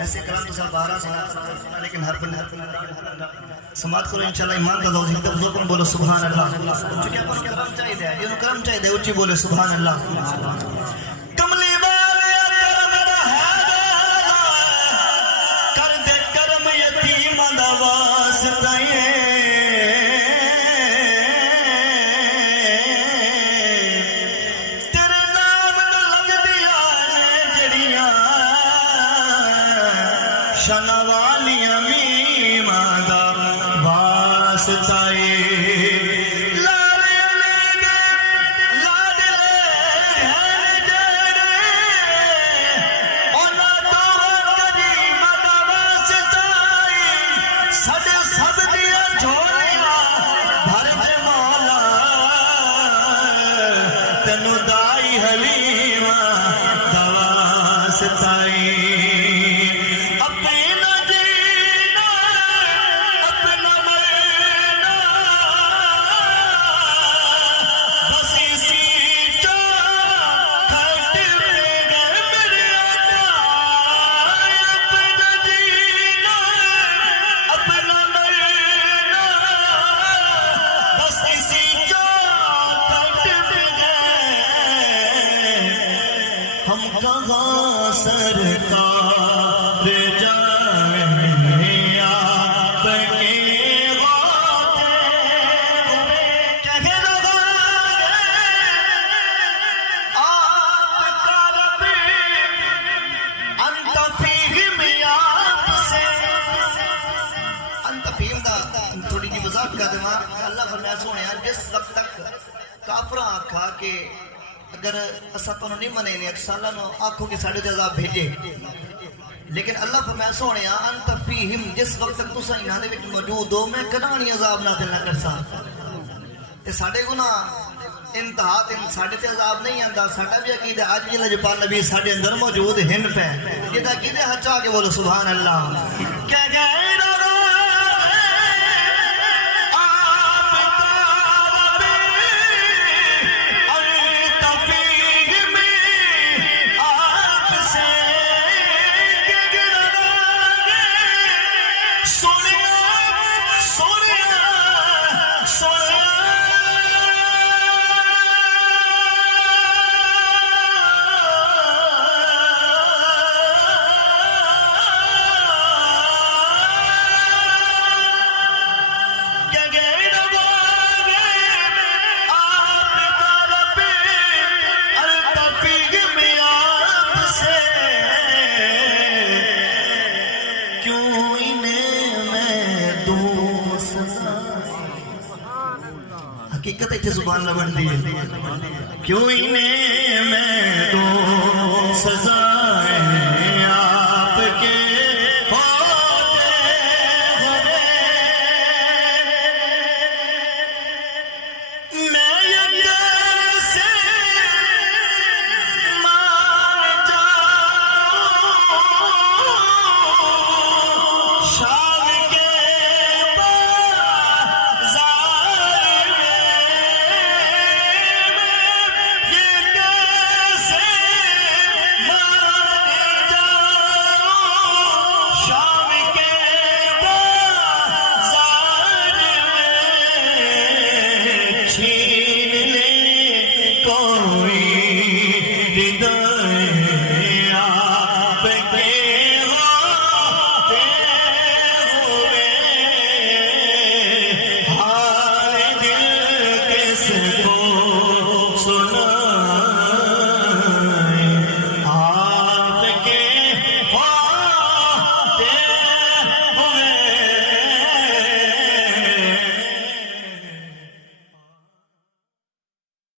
ایسے کلام تو سب 12 سنا لیکن ہر بندہ سماعت کرو انشاءاللہ ایمان کا ذوق ہے حضور کو بولو سبحان اللہ چونکہ اپن کرم چاہیے یہ کرم چاہیے اونچی بولے سبحان اللہ کملی والے کرم دا ہے کر دے کرم یتیماں دا واسطہ شنوالیاں میماں دا واسطائی تینو دائی حلیماں دا واسطائی ہم کہاں سرکار جائیں آپ کے غاتے کہنے لگا آپ کا رب انت فیہم آپ سے انت فیہم دا تھوڑی جی وضاحت کر دیں اللہ فرمایا سونے جس وقت تک کافرہ آکھا کہ اگر اسا تو نہیں منے نہیں سالہ نو آنکھوں کے ساڑھے عذاب بھیجے لیکن اللہ فرمایا سونے انت فیہم جس وقت تک تسا انہاں دے وچ موجود ہو میں کدانی عذاب نازل نہ کرسا تے ساڈے گناہ انتہا تے ساڈے تے عذاب نہیں آندا ساڈا بھی عقیدہ اج بھی لجپال نبی ساڈے اندر موجود ہن پہ جدا عقیدہ ہچا کے بولو سبحان اللہ کہہ گئے حقیقت ایتھے زبان نہ بن دی کیوں انہیں میں دو سزائیں آپ کے ہوتے ہوئے میں یقین سے مار جاؤں شام کے سے